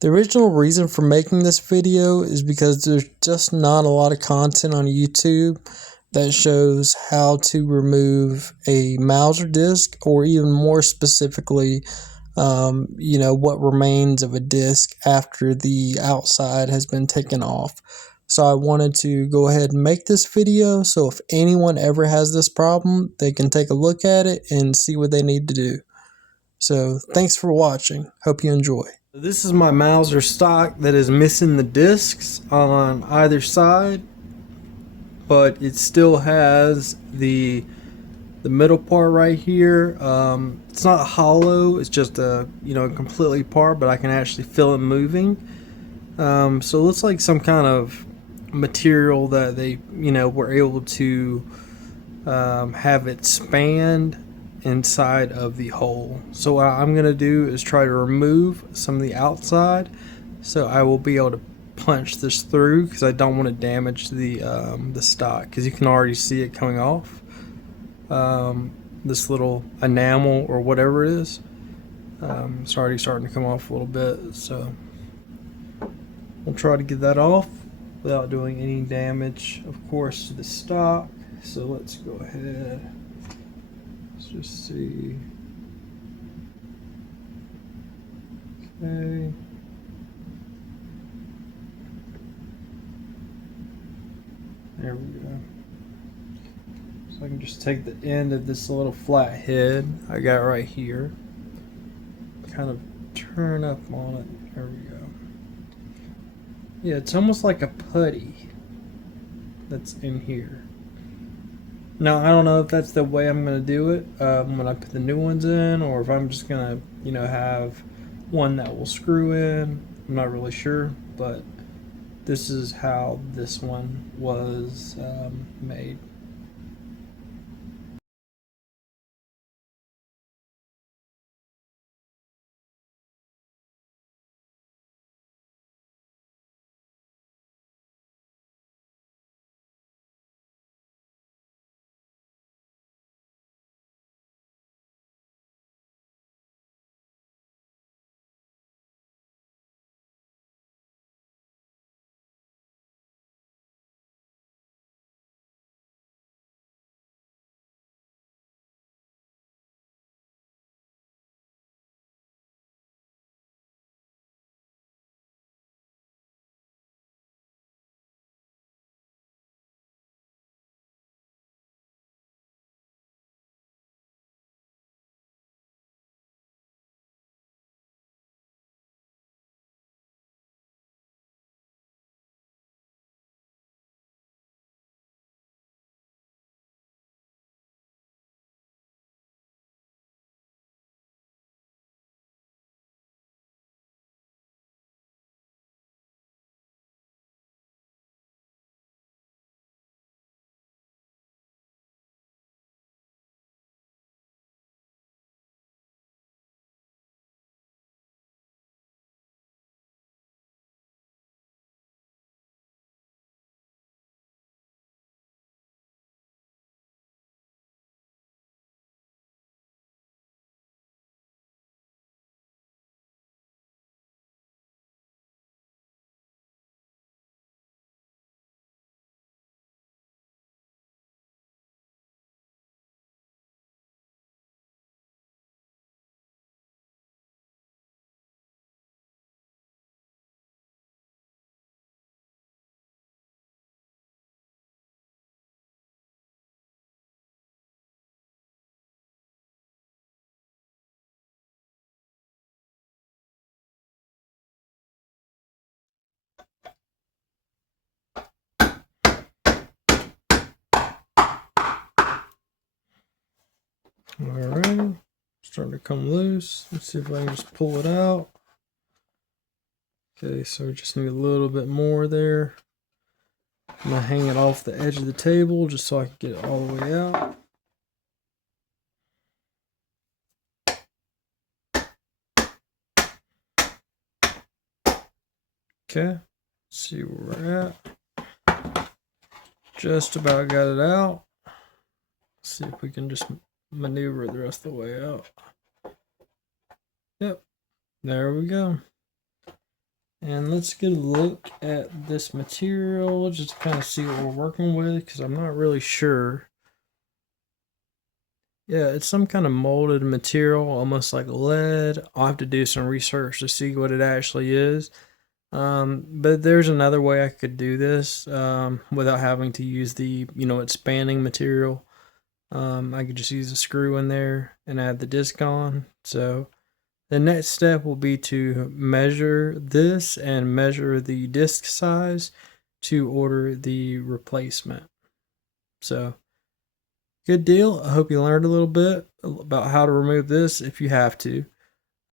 The original reason for making this video is because there's just not a lot of content on YouTube that shows how to remove a Mauser disk, or even more specifically, what remains of a disk after the outside has been taken off. So I wanted to go ahead and make this video, so if anyone ever has this problem, they can take a look at it and see what they need to do. So thanks for watching. Hope you enjoy. This is my Mauser stock that is missing the discs on either side, but it still has the middle part right here. It's not hollow, it's just a completely part, but I can actually feel it moving. So it looks like some kind of material that they were able to have it spanned inside of the hole. So what I'm gonna do is try to remove some of the outside, so I will be able to punch this through, because I don't want to damage the stock, because you can already see it coming off. This little enamel or whatever it is, it's already starting to come off a little bit, so we'll try to get that off without doing any damage, of course, to the stock. So let's go ahead, let's just see. Okay, there we go. So I can just take the end of this little flat head I got right here, kind of turn up on it. There we go. Yeah, it's almost like a putty that's in here. Now, I don't know if that's the way I'm going to do it when I put the new ones in, or if I'm just going to, have one that will screw in. I'm not really sure, but this is how this one was made. Alright, starting to come loose. Let's see if I can just pull it out. Okay, so we just need a little bit more there. I'm gonna hang it off the edge of the table just so I can get it all the way out. Okay, let's see where we're at. Just about got it out. Let's see if we can just maneuver the rest of the way out. Yep, there we go. And let's get a look at this material just to kind of see what we're working with, because I'm not really sure. Yeah, it's some kind of molded material, almost like lead. I'll have to do some research to see what it actually is. But there's another way I could do this without having to use the, expanding material. I could just use a screw in there and add the disc on. So the next step will be to measure this and measure the disc size to order the replacement. So good deal. I hope you learned a little bit about how to remove this if you have to.